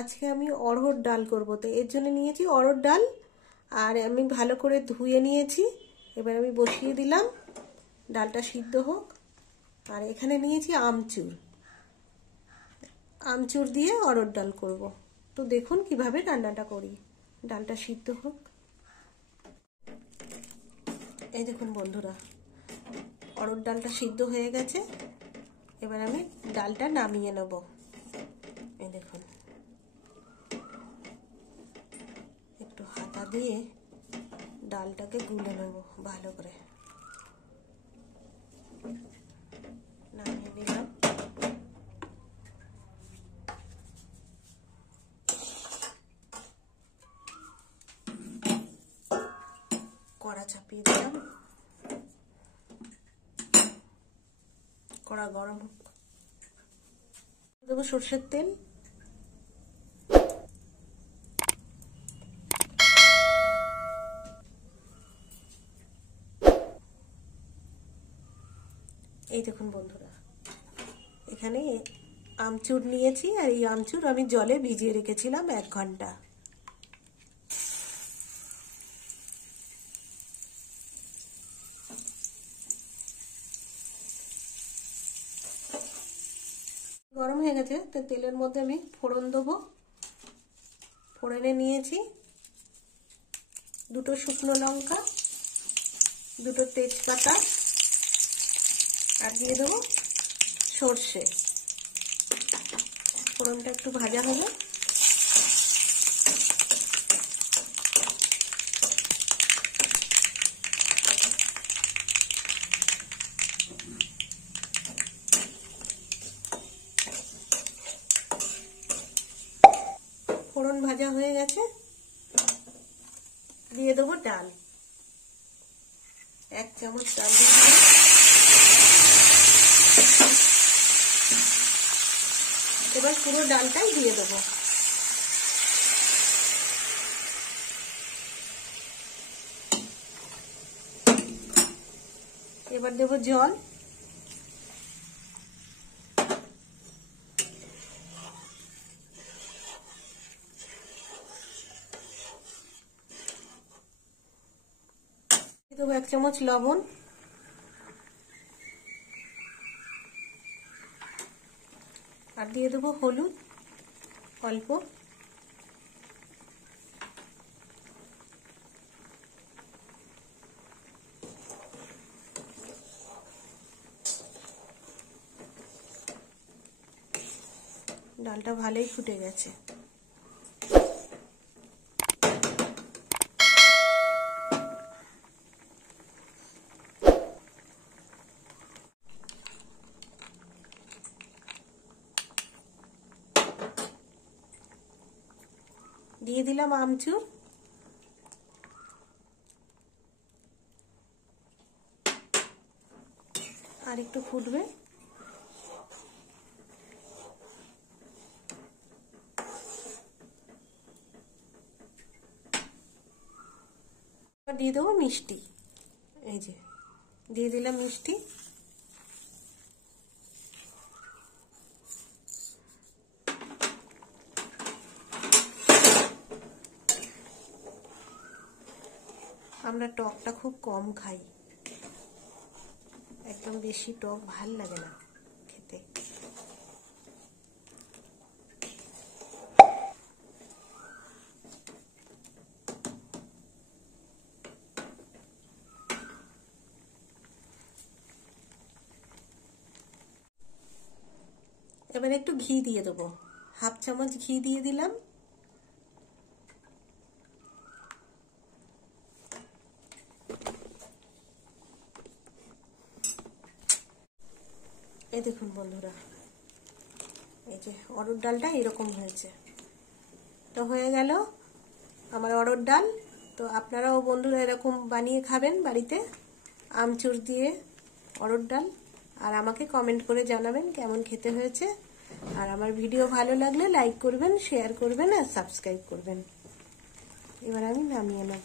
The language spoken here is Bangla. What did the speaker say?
আজকে আমি অড়হর ডাল করব, তো এর জন্য নিয়েছি অড়হর ডাল আর আমি ভালো করে ধুয়ে নিয়েছি। এবার আমি বসিয়ে দিলাম, ডালটা সিদ্ধ হোক। আর এখানে নিয়েছি আমচুর দিয়ে অড়হর ডাল করব। তো দেখুন কিভাবে রান্নাটা করি। ডালটা সিদ্ধ হোক। এই দেখুন বন্ধুরা, অড়হর ডালটা সিদ্ধ হয়ে গেছে। এবার আমি ডালটা নামিয়ে নেব। এই দেখুন, একটু হাতা দিয়ে ডালটাকে গুলে নেব ভালো করে। নামিয়ে নিলাম। কড়া চাপিয়ে দিলাম, কড়া গরম হোক। দেবো সরষের তেল। এই দেখুন বন্ধুরা, এখানে আমচুর নিয়েছি আর এই আমচুর আমি জলে ভিজিয়ে রেখেছিলাম 1 ঘন্টা। গরম হয়ে গেছে, তো তেলের মধ্যে আমি ফোড়ন দেবো। ফোড়নে নিয়েছি 2টো শুকনো লঙ্কা, 2টো তেজপাতা আর দিয়ে দেবো সর্ষে। ফোড়নটা একটু ভাজা হবে। ফোড়ন ভাজা হয়ে গেছে, দিয়ে দেবো ডাল। 1 চামচ ডাল দিয়ে দিলাম। এবার পুরো ডালটাই দিয়ে দেবো। এবার দেবো জল। দেবো 1 চামচ লবণ। আর দিয়ে দেবো হলুদ অল্প। ডালটা ভালোই ফুটে গেছে। দিয়ে দিলাম আমচুর। আর একটু ফুটবে। দিয়ে দেবো মিষ্টি। এই যে দিয়ে দিলাম মিষ্টি। আমরা টকটা খুব কম খাই, একদম বেশি টক ভাল লাগে না খেতে। এবার একটু ঘি দিয়ে দেবো, 1/2 চামচ ঘি দিয়ে দিলাম। এই দেখুন বন্ধুরা, এই যে অড়হর ডালটা এরকম হয়েছে। তো হয়ে গেল আমার অড়হর ডাল। তো আপনারাও বন্ধুরা এরকম বানিয়ে খাবেন বাড়িতে, আমচুর দিয়ে অড়হর ডাল। আর আমাকে কমেন্ট করে জানাবেন কেমন খেতে হয়েছে। আর আমার ভিডিও ভালো লাগলে লাইক করবেন, শেয়ার করবেন আর সাবস্ক্রাইব করবেন। এবার আমি নামিয়ে নেব।